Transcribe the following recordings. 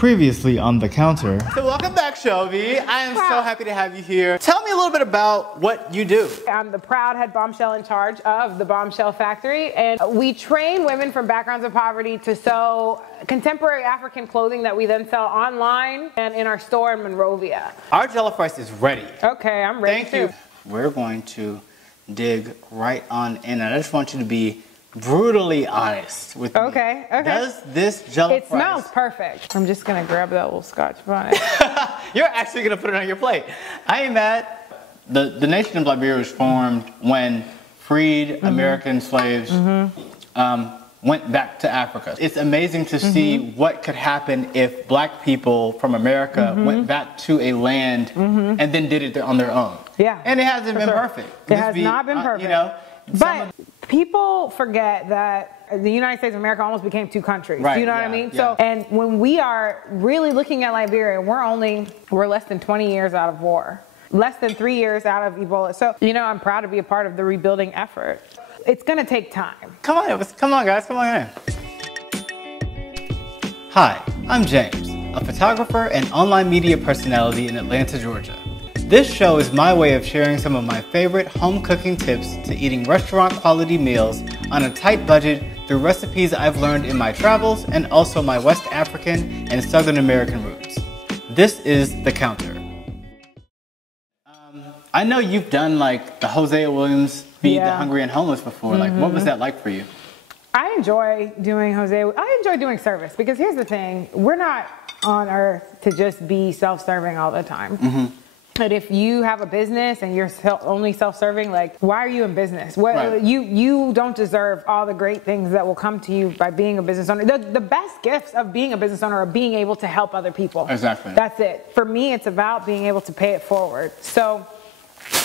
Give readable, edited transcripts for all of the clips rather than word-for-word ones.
Previously on The Counter. So welcome back, Shelby. I am so happy to have you here. Tell me a little bit about what you do. I'm the proud head bombshell in charge of the Bombshell Factory, and we train women from backgrounds of poverty to sew contemporary African clothing that we then sell online and in our store in Monrovia. Our jollof rice is ready. Okay, I'm ready. Thank you. We're going to dig right on in, and I just want you to be brutally honest with me. Okay. Does this jollof rice... It smells perfect. I'm just gonna grab that little Scotch bonnet. You're actually gonna put it on your plate. I ain't mad. The nation of Liberia was formed when freed American slaves went back to Africa. It's amazing to see what could happen if black people from America went back to a land and then did it on their own. Yeah. And it hasn't been perfect. It has not been perfect. You know, but people forget that the United States of America almost became two countries. Right, Do you know what I mean? So, and when we are really looking at Liberia, we're less than 20 years out of war. Less than 3 years out of Ebola. So, you know, I'm proud to be a part of the rebuilding effort. It's gonna take time. Come on guys, come on in. Hi, I'm James, a photographer and online media personality in Atlanta, Georgia. This show is my way of sharing some of my favorite home cooking tips to eating restaurant quality meals on a tight budget through recipes I've learned in my travels and also my West African and Southern American roots. This is The Counter. I know you've done like the Hosea Williams Feed the Hungry and Homeless before. Like, what was that like for you? I enjoy doing service, because here's the thing, we're not on earth to just be self-serving all the time. But if you have a business and you're only self-serving, like, why are you in business? You don't deserve all the great things that will come to you by being a business owner. The best gifts of being a business owner are being able to help other people. Exactly. That's it. For me, it's about being able to pay it forward. So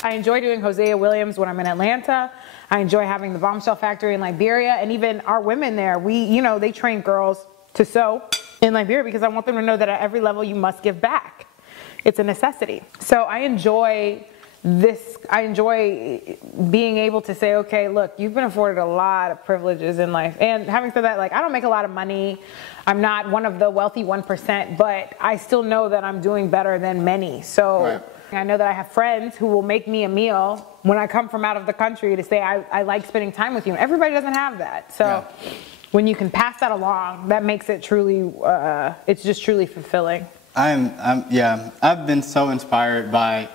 I enjoy doing Hosea Williams when I'm in Atlanta. I enjoy having the Bombshell Factory in Liberia, and even our women there. They train girls to sew in Liberia because I want them to know that at every level you must give back. It's a necessity. So I enjoy this. I enjoy being able to say, okay, look, you've been afforded a lot of privileges in life. And having said that, like, I don't make a lot of money. I'm not one of the wealthy 1%, but I still know that I'm doing better than many. So I know that I have friends who will make me a meal when I come from out of the country to say, I like spending time with you. And everybody doesn't have that. So when you can pass that along, that makes it truly, it's just truly fulfilling. I've been so inspired by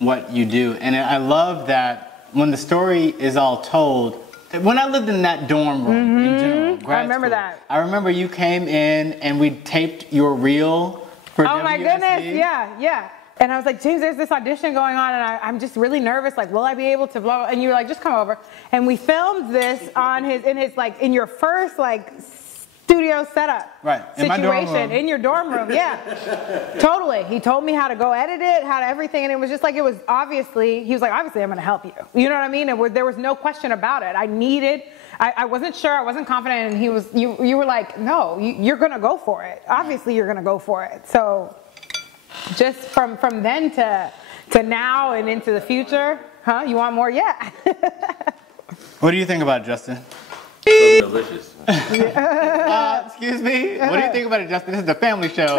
what you do, and I love that when the story is all told. When I lived in that dorm room in general, grad I remember school, that. I remember you came in and we taped your reel for WSB. Oh my goodness, yeah. And I was like, James, there's this audition going on, and I'm just really nervous. Like, will I be able to blah, blah? And you were like, just come over. And we filmed this in your first studio setup situation in your dorm room. Yeah, totally. He told me how to go edit it, how to everything, and it was just like, he was like, obviously I'm going to help you. You know what I mean? There was no question about it. I wasn't sure, I wasn't confident, and you were like, no, you're going to go for it. Obviously you're going to go for it. So just from then to now and into the future, you want more? Yeah. What do you think about it, Justin? So delicious. Excuse me? What do you think about it, Justin? This is a family show.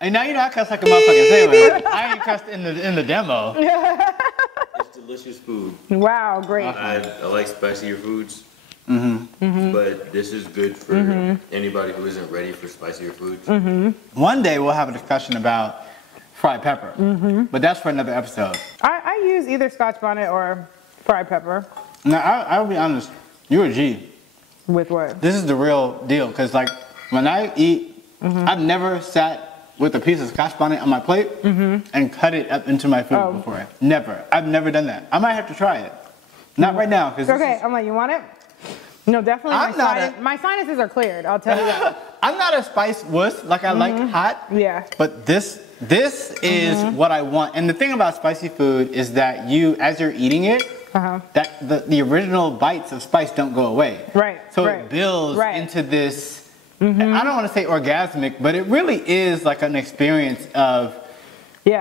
And now you know I cuss like a motherfucking sailor. I ain't cussed in the demo. It's delicious food. Wow, great. I like spicier foods. But this is good for anybody who isn't ready for spicier foods. One day we'll have a discussion about fried pepper. But that's for another episode. I use either Scotch bonnet or fried pepper. Now, I'll be honest. You're a G. With what? This is the real deal, because like when I eat, I've never sat with a piece of Scotch bonnet on my plate and cut it up into my food before. Never. I've never done that. I might have to try it. Not right now. Okay, I'm like, you want it? No, definitely. My sinuses are cleared, I'll tell you that. I'm not a spice wuss. Like, I like hot. Yeah. But this is what I want. And the thing about spicy food is that as you're eating it, that the original bites of spice don't go away. Right. So it builds into this, I don't want to say orgasmic, but it really is like an experience of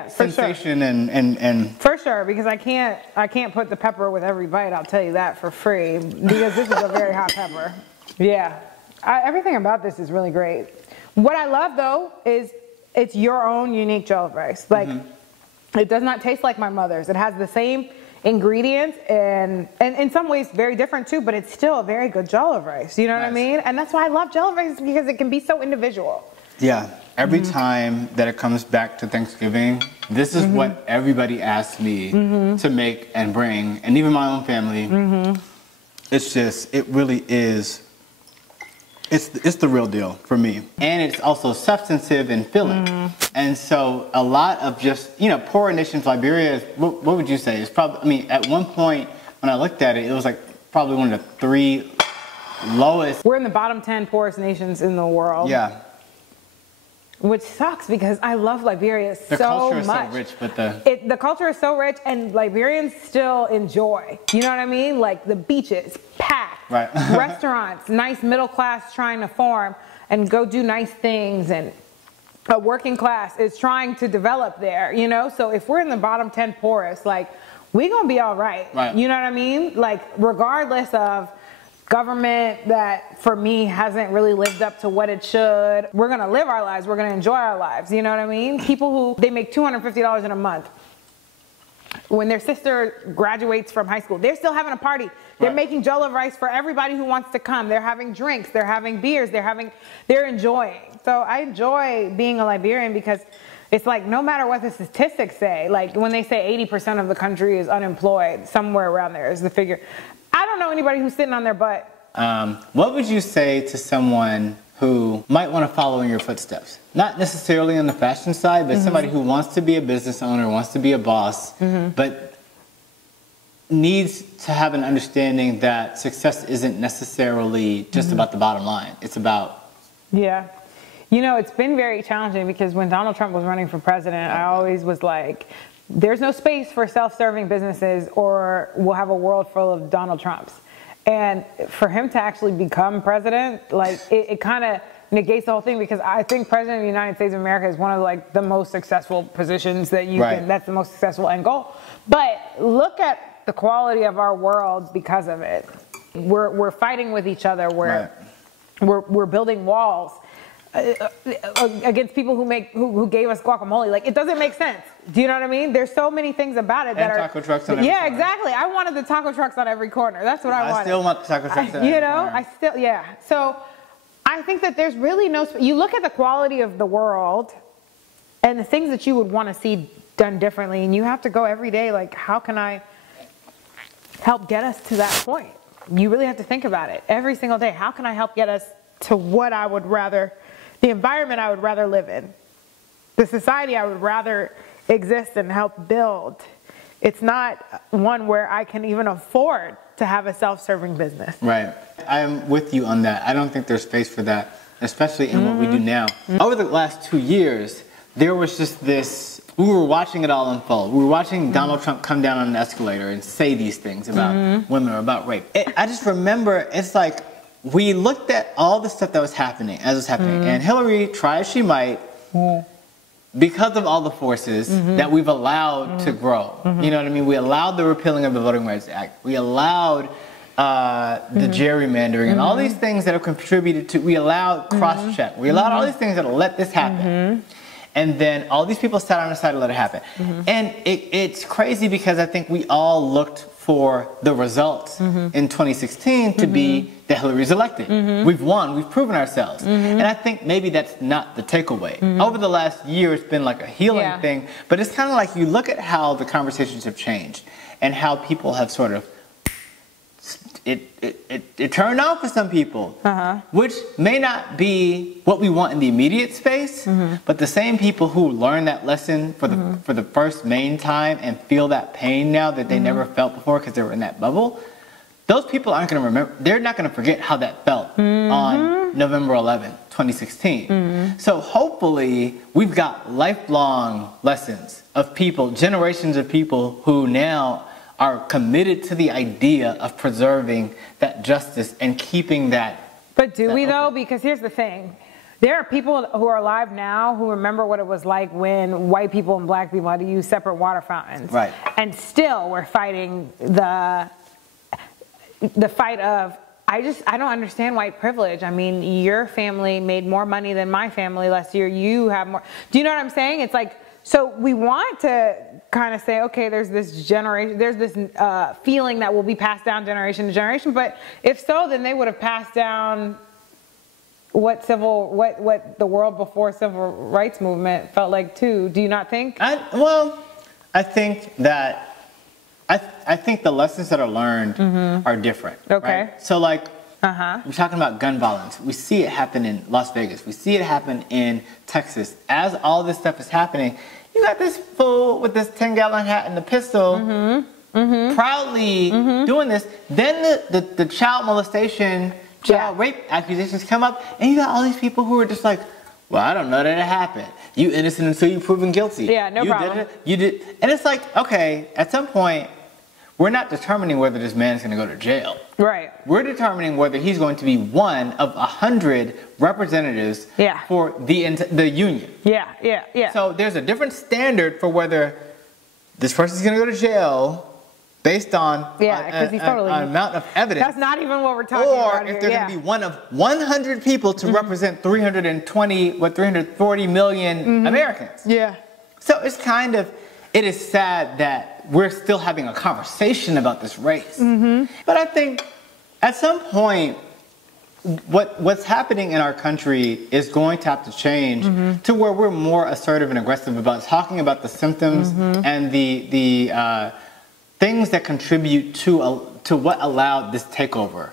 sensation and for sure, because I can't put the pepper with every bite, I'll tell you that for free, because this is a very hot pepper. Yeah. Everything about this is really great. What I love though is it's your own unique jollof rice. Like it does not taste like my mother's. It has the same ingredients and in some ways very different too, but it's still a very good jollof rice. You know what I mean? And that's why I love jollof rice, because it can be so individual. Yeah. Every time that it comes back to Thanksgiving, this is what everybody asks me to make and bring, and even my own family. It's just, it really is, it's the real deal for me. And it's also substantive and filling. And so a lot of just, you know, poorer nations, Liberia, is, what would you say? It's probably, I mean, at one point when I looked at it, it was like probably one of the 3 lowest. We're in the bottom 10 poorest nations in the world. Yeah. Which sucks, because I love Liberia so much. The culture is so rich, but the culture is so rich, and Liberians still enjoy. You know what I mean? Like the beaches, packed. Right. Restaurants, nice middle class trying to form and go do nice things, and a working class is trying to develop there, you know? So if we're in the bottom 10 poorest, like, we gonna be all right. You know what I mean? Like, regardless of government that for me hasn't really lived up to what it should, we're gonna live our lives, we're gonna enjoy our lives, you know what I mean? People who, they make $250 in a month. When their sister graduates from high school, they're still having a party. They're making jollof rice for everybody who wants to come. They're having drinks, they're having beers, they're enjoying. So I enjoy being a Liberian, because it's like, no matter what the statistics say, like when they say 80% of the country is unemployed, somewhere around there is the figure. I don't know anybody who's sitting on their butt. What would you say to someone who might want to follow in your footsteps? Not necessarily on the fashion side, but somebody who wants to be a business owner, wants to be a boss, but needs to have an understanding that success isn't necessarily just about the bottom line. It's about... Yeah. You know, it's been very challenging, because when Donald Trump was running for president, I always was like, there's no space for self-serving businesses, or we'll have a world full of Donald Trumps. And for him to actually become president, like, it kind of negates the whole thing, because I think President of the United States of America is one of like the most successful positions that you can, that's the most successful end goal. But look at the quality of our world because of it. We're fighting with each other. We're building walls against people who gave us guacamole. Like, it doesn't make sense. Do you know what I mean? There's so many things about it that are taco trucks on every corner. Exactly. I wanted the taco trucks on every corner. That's what I wanted. I still want the taco trucks on every corner. You know, So I think that there's really no, you look at the quality of the world and the things that you would want to see done differently, and you have to go every day, like, how can I help get us to that point? You really have to think about it every single day. How can I help get us to what I would rather, the environment I would rather live in, the society I would rather exist and help build? It's not one where I can even afford to have a self-serving business. Right. I'm with you on that. I don't think there's space for that, especially in what we do now. Over the last 2 years, there was just this, we were watching it all unfold. We were watching Donald Trump come down on an escalator and say these things about women or about rape. I just remember, it's like, we looked at all the stuff that was happening, as it was happening, and Hillary, try as she might, because of all the forces that we've allowed to grow. You know what I mean? We allowed the repealing of the Voting Rights Act. We allowed the gerrymandering and all these things that have contributed to, we allowed cross-check. We allowed all these things that let this happen. And then all these people sat on the side to let it happen. And it's crazy, because I think we all looked for the results in 2016 to be that Hillary's elected. We've won, we've proven ourselves. And I think maybe that's not the takeaway. Over the last year, it's been like a healing thing, but it's kind of like you look at how the conversations have changed and how people have sort of, it turned on for some people, which may not be what we want in the immediate space, but the same people who learned that lesson for the first main time and feel that pain now that they never felt before because they were in that bubble, those people aren't going to remember, they're not going to forget how that felt on November 11th, 2016. So hopefully we've got lifelong lessons of people, generations of people who now are committed to the idea of preserving that justice and keeping that. But do we though? Because here's the thing. There are people who are alive now who remember what it was like when white people and black people had to use separate water fountains. Right. And still we're fighting the fight of, I don't understand white privilege. I mean, your family made more money than my family last year. You have more. Do you know what I'm saying? It's like, so we want to kind of say, okay, there's this generation, there's this feeling that will be passed down generation to generation. But if so, then they would have passed down what the world before civil rights movement felt like too. Do you not think? I think that I think the lessons that are learned are different. Okay. Right? So like, we're talking about gun violence. We see it happen in Las Vegas. We see it happen in Texas. As all this stuff is happening, you got this fool with this 10-gallon hat and the pistol proudly doing this. Then the child molestation, child rape accusations come up, and you got all these people who are just like, well, I don't know that it happened. You innocent until you're proven guilty. Yeah, no problem. You did. And it's like, okay, at some point, we're not determining whether this man is going to go to jail. Right. We're determining whether he's going to be one of 100 representatives for the union. Yeah. So there's a different standard for whether this person's going to go to jail based on an amount of evidence. That's not even what we're talking about here. Or if they're going to be one of 100 people to represent 340 million Americans. Yeah. So it's kind of, it is sad that we're still having a conversation about this race. But I think at some point, what's happening in our country is going to have to change to where we're more assertive and aggressive about talking about the symptoms and the things that contribute to what allowed this takeover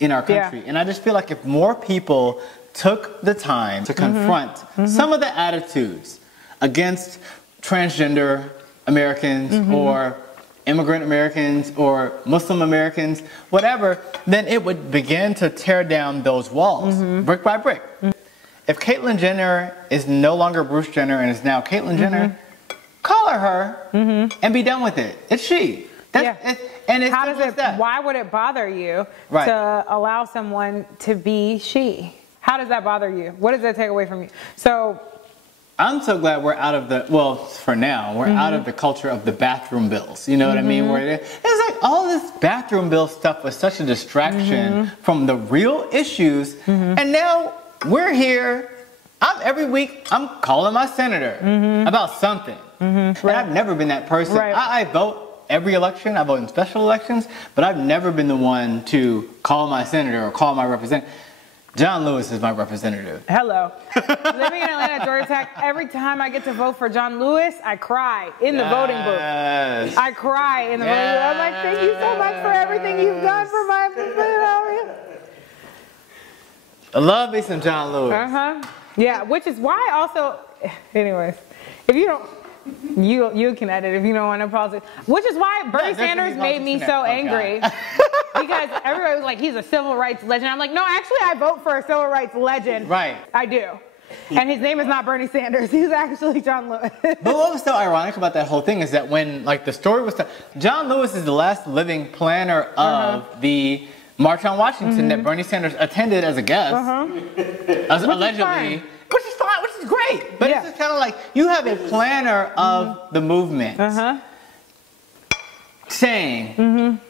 in our country. And I just feel like if more people took the time to confront some of the attitudes against transgender Americans or immigrant Americans or Muslim Americans, whatever, then it would begin to tear down those walls brick by brick. If Caitlyn Jenner is no longer Bruce Jenner and is now Caitlyn Jenner, call her and be done with it. It's she. And it's why would it bother you to allow someone to be she? How does that bother you? What does that take away from you? So I'm so glad we're out of for now, we're out of the culture of the bathroom bills. You know what I mean? Where it's like all this bathroom bill stuff was such a distraction from the real issues. And now we're here. Every week, I'm calling my senator about something. And I've never been that person. I vote every election. I vote in special elections. But I've never been the one to call my senator or call my representative. John Lewis is my representative. Hello. Living in Atlanta, Georgia Tech, every time I get to vote for John Lewis, I cry in the voting booth. I cry in the voting booth. I'm like, thank you so much for everything you've done for my I love me some John Lewis. Yeah, which is why also, anyways, if you don't, you can edit if you don't want to pause it. Which is why Bernie Sanders made me so angry. Because everybody was like, he's a civil rights legend. I'm like, no, actually, I vote for a civil rights legend. Right. I do. And his name is not Bernie Sanders. He's actually John Lewis. But what was so ironic about that whole thing is that when, like, the story was... John Lewis is the last living planner of the March on Washington that Bernie Sanders attended as a guest. Allegedly. Which is fine, which is great. But it's just kind of like, you have a planner of the movement saying...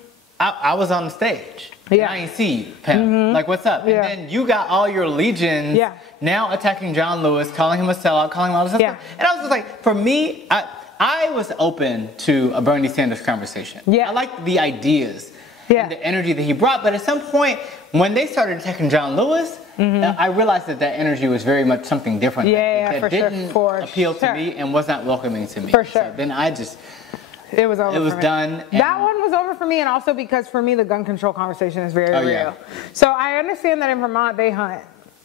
I was on the stage. I ain't see you, Pam. Like, what's up? And then you got all your legions now attacking John Lewis, calling him a sellout, calling him all this stuff. And I was just like, for me, I was open to a Bernie Sanders conversation. I liked the ideas and the energy that he brought. But at some point, when they started attacking John Lewis, I realized that energy was very much something different. That didn't appeal to me and was not welcoming to me. So then I just... It was over. It was done. That one was over for me, and also because for me the gun control conversation is very real. So I understand that in Vermont they hunt,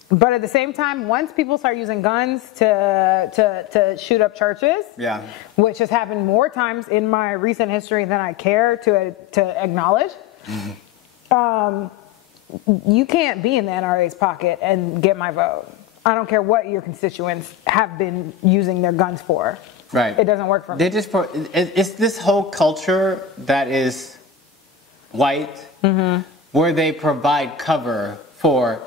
but at the same time, once people start using guns to shoot up churches, which has happened more times in my recent history than I care to acknowledge, you can't be in the NRA's pocket and get my vote. I don't care what your constituents have been using their guns for. Right. It doesn't work for me. It's this whole culture that is white, where they provide cover for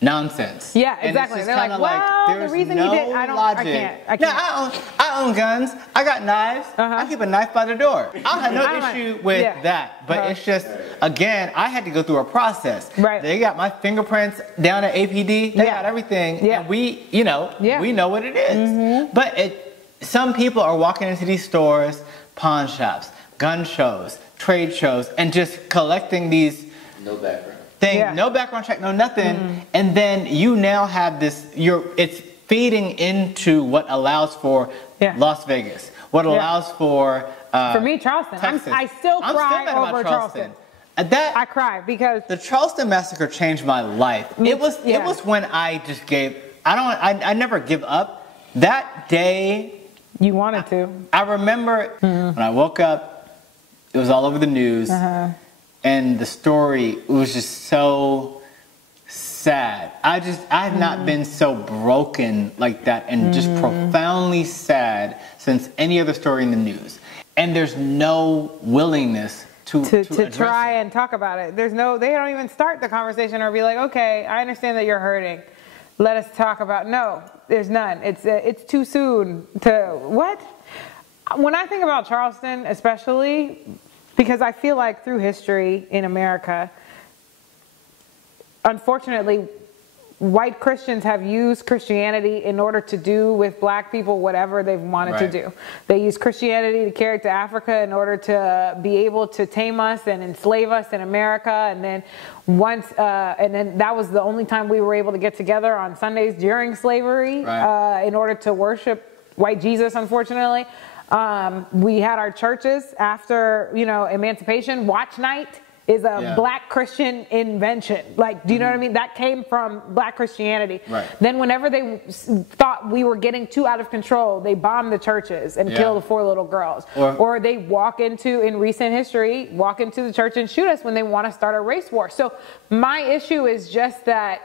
nonsense. Yeah, And exactly. it's They're just like, kinda well, the reason he did, I can't. No, I own guns. I got knives. I keep a knife by the door. I have no issue with that. But it's just, again, I had to go through a process. Right. They got my fingerprints down at APD. They got everything. And we, you know, we know what it is. But some people are walking into these stores, pawn shops, gun shows, trade shows, and just collecting these No background. things, no background check, no nothing, and then you now have this. It's feeding into what allows for Las Vegas, what allows for me, Charleston. Texas. I still cry over Charleston. I cry because the Charleston Massacre changed my life. It was when I just gave. I never give up. That day. You wanted to. I remember when I woke up, it was all over the news, and the story was just so sad. I have not been so broken like that and just profoundly sad since any other story in the news. And there's no willingness to try and talk about it. They don't even start the conversation or be like, okay, I understand that you're hurting. Let us talk about, no, there's none. It's too soon to, what? When I think about Charleston, especially, because I feel like through history in America, unfortunately, white Christians have used Christianity in order to do with black people whatever they've wanted to do. They use Christianity to carry it to Africa in order to be able to tame us and enslave us in America. And then that was the only time we were able to get together on Sundays during slavery in order to worship white Jesus, unfortunately. We had our churches after, emancipation. Watch night is a black Christian invention. Like, do you know what I mean? That came from black Christianity. Then whenever they thought we were getting too out of control, they bombed the churches and killed the 4 little girls. Or they in recent history, walk into the church and shoot us when they want to start a race war. So my issue is just that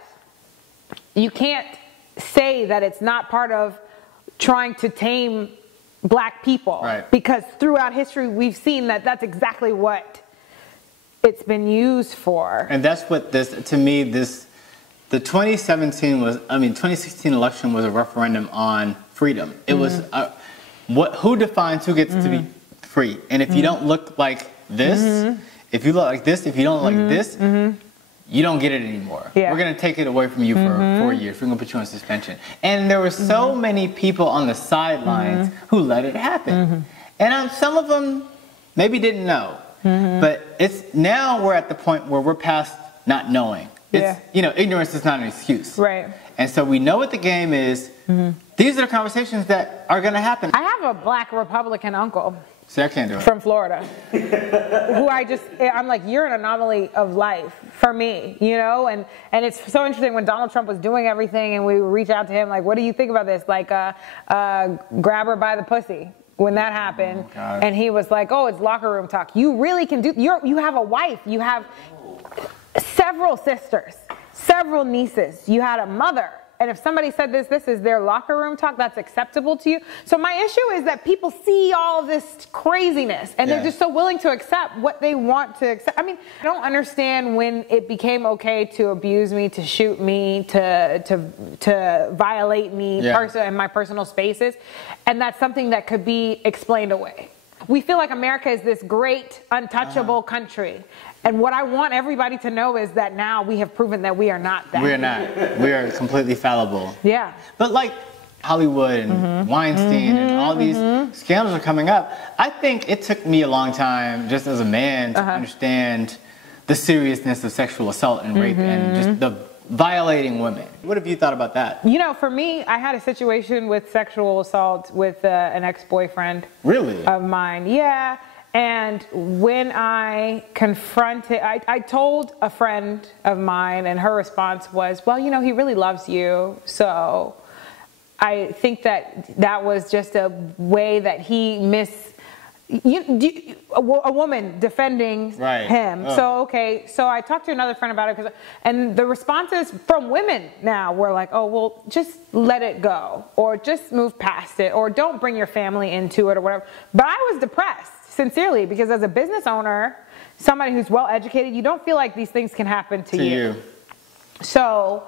you can't say that it's not part of trying to tame black people. Because throughout history, we've seen that that's exactly what it's been used for. And that's what the 2016 election was a referendum on freedom. It was who defines who gets to be free. And if you don't look like this, if you look like this, if you don't look like this, you don't get it anymore. We're going to take it away from you for 4 years. We're going to put you on suspension. And there were so many people on the sidelines who let it happen. And some of them maybe didn't know. But now we're at the point where we're past not knowing. Ignorance is not an excuse. And so we know what the game is. These are the conversations that are going to happen. I have a black Republican uncle. See, I can't do it. From Florida. Who I'm like, you're an anomaly of life for me, and it's so interesting when Donald Trump was doing everything and we would reach out to him, like, what do you think about this? Like, grab her by the pussy. When that happened, and he was like, oh, it's locker room talk. You really can do, you have a wife, you have several sisters, several nieces, you had a mother. And if somebody said this is their locker room talk, that's acceptable to you. So my issue is that people see all of this craziness and they're just so willing to accept what they want to accept. I mean, I don't understand when it became okay to abuse me, to shoot me, to violate me in my personal spaces. And that's something that could be explained away. We feel like America is this great, untouchable country. And what I want everybody to know is that now we have proven that we are not that. We are not. We are completely fallible. But like Hollywood and Weinstein and all these scandals are coming up, I think it took me a long time just as a man to understand the seriousness of sexual assault and rape and just the violating women. What have you thought about that? For me, I had a situation with sexual assault with an ex-boyfriend. Really? Of mine. Yeah. And when I confronted, I told a friend of mine, and her response was, well, he really loves you. So I think that was just a way that he a woman defending him. So I talked to another friend about it, and the responses from women now were like, oh, well, just let it go, or just move past it, or don't bring your family into it, or whatever. But I was depressed, sincerely, because as a business owner, somebody who's well educated, you don't feel like these things can happen to you. So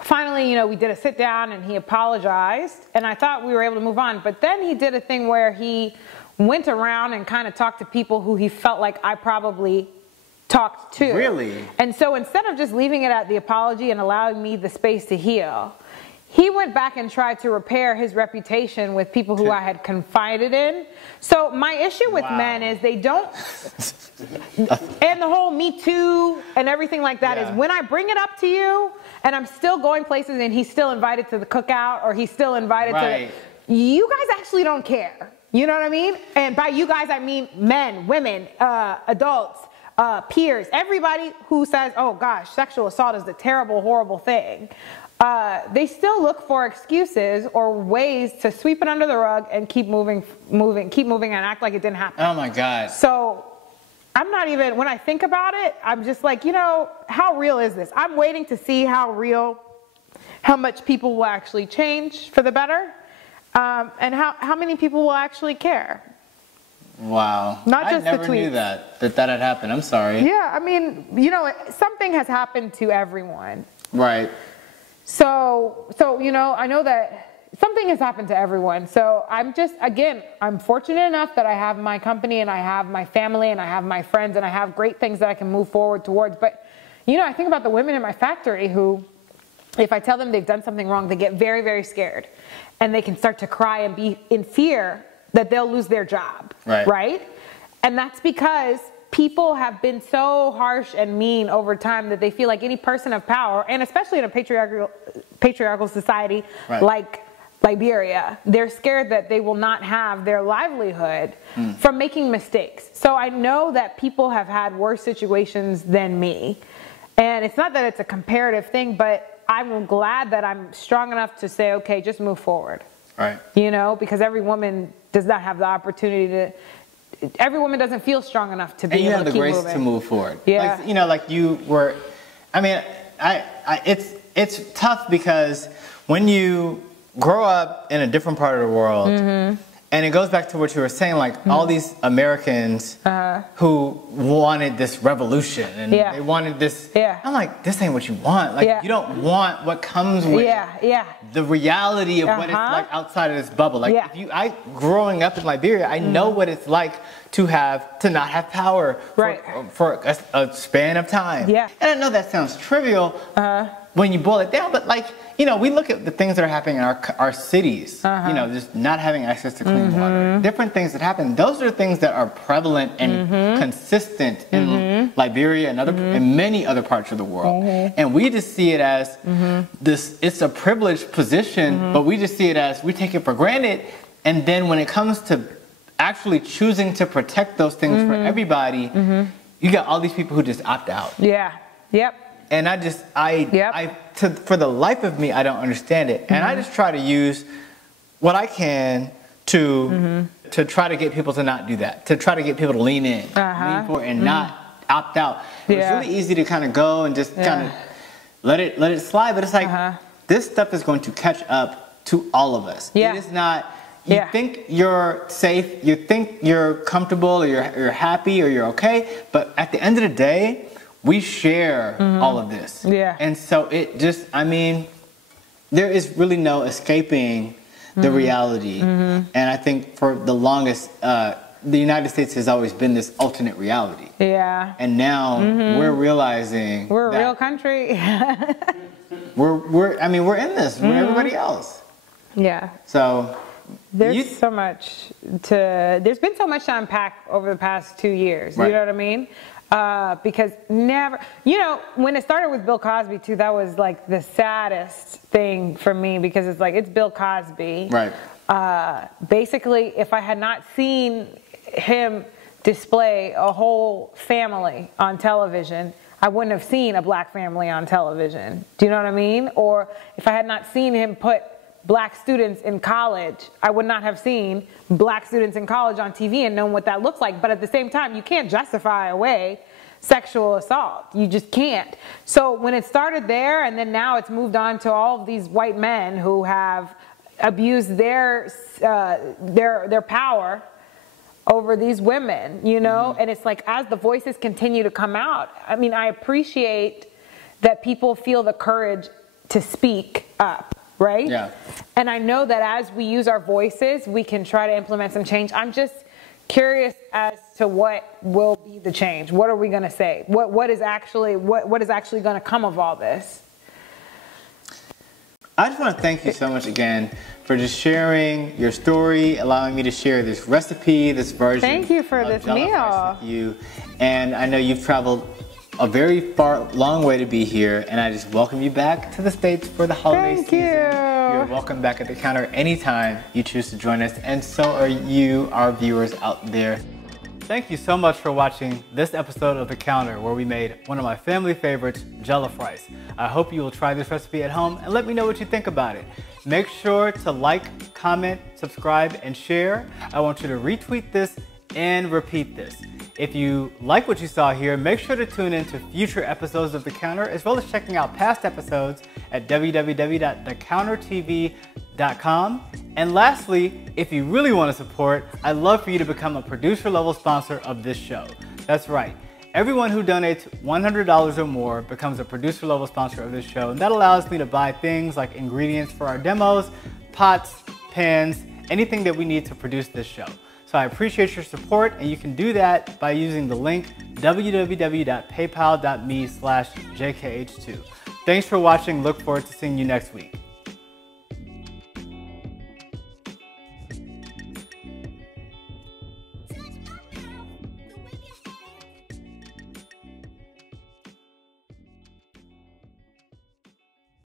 finally, you know, we did a sit down and he apologized, and I thought we were able to move on. But then he did a thing where he went around and kind of talked to people who he felt like I probably talked to. Really? And so instead of just leaving it at the apology and allowing me the space to heal, he went back and tried to repair his reputation with people who I had confided in. So my issue with men is they don't, and the whole Me Too and everything like that is when I bring it up to you and I'm still going places and he's still invited to the cookout or he's still invited to the, you guys actually don't care. You know what I mean? And by you guys, I mean men, women, adults, peers, everybody who says, oh gosh, sexual assault is a terrible, horrible thing. They still look for excuses or ways to sweep it under the rug and keep moving and act like it didn't happen. Oh my God. So I'm not even, when I think about it, I'm just like, you know, how real is this? I'm waiting to see how much people will actually change for the better. And how many people will actually care. Wow. Not just the tweets. I never knew that had happened. I'm sorry. Yeah, I mean, you know, something has happened to everyone. Right. So, you know, I know that something has happened to everyone. So I'm fortunate enough that I have my company and I have my family and I have my friends and I have great things that I can move forward towards. But, you know, I think about the women in my factory who, if I tell them they've done something wrong, they get very, very scared. And they can start to cry and be in fear that they'll lose their job. Right? And that's because people have been so harsh and mean over time that they feel like any person of power, and especially in a patriarchal society like Liberia, they're scared that they will not have their livelihood from making mistakes. So I know that people have had worse situations than me. And it's not that it's a comparative thing, but I'm glad that I'm strong enough to say, okay, just move forward. Right. You know, because every woman does not have the opportunity to, every woman doesn't feel strong enough to be able to keep moving. And you have the grace to move forward. Yeah. Like, you know, like you were, I mean, it's tough because when you grow up in a different part of the world, and it goes back to what you were saying, like all these Americans who wanted this revolution and they wanted this. I'm like, this ain't what you want. Like, you don't want what comes with the reality of what it's like outside of this bubble. Like, growing up in Liberia, I know what it's like to not have power for a span of time. And I know that sounds trivial when you boil it down, but like, you know, we look at the things that are happening in our cities, you know, just not having access to clean water, different things that happen. Those are things that are prevalent and consistent in Liberia and in many other parts of the world. And we just see it as it's a privileged position, but we just see it as we take it for granted. And then when it comes to actually choosing to protect those things for everybody, you got all these people who just opt out. And for the life of me, I don't understand it. And I just try to use what I can to try to get people to not do that, to try to get people to lean in, lean forward, and not opt out. It's really easy to kind of go and just kind of let it slide, but it's like this stuff is going to catch up to all of us. It is not. You think you're safe, you think you're comfortable, or you're happy, or you're okay, but at the end of the day, we share all of this. And so it just, I mean, there is really no escaping the reality. And I think for the longest, the United States has always been this alternate reality. And now we're realizing we're a real country. we're in this with everybody else. So there's been so much to unpack over the past 2 years. You know what I mean? Because you know, when it started with Bill Cosby too, that was like the saddest thing for me, because it's like, it's Bill Cosby. Basically, if I had not seen him display a whole family on television, I wouldn't have seen a black family on television. Do you know what I mean? Or if I had not seen him put black students in college, I would not have seen black students in college on TV and known what that looks like. But at the same time, you can't justify away sexual assault. You just can't. So when it started there, and then now it's moved on to all of these white men who have abused their power over these women, you know? And it's like, as the voices continue to come out, I mean, I appreciate that people feel the courage to speak up, right? Yeah. And I know that as we use our voices, we can try to implement some change. I'm just curious as to what will be the change. What are we going to say? What is actually going to come of all this? I just want to thank you so much again for just sharing your story, allowing me to share this recipe, this version. Thank you for this jollof meal. rice with you. And I know you've traveled a very long way to be here, and I just welcome you back to the States for the holiday Thank season. you. You're welcome back at the counter anytime you choose to join us, and so are you, our viewers out there. Thank you so much for watching this episode of The Counter, where we made one of my family favorites, jollof rice. I hope you will try this recipe at home and let me know what you think about it. Make sure to like, comment, subscribe, and share. I want you to retweet this and repeat this. If you like what you saw here, make sure to tune in to future episodes of The Counter, as well as checking out past episodes at www.thecountertv.com. And lastly, if you really want to support, I'd love for you to become a producer level sponsor of this show. That's right. Everyone who donates $100 or more becomes a producer level sponsor of this show, and that allows me to buy things like ingredients for our demos, pots, pans, anything that we need to produce this show. So I appreciate your support, and you can do that by using the link www.paypal.me/jkh2. Thanks for watching. Look forward to seeing you next week.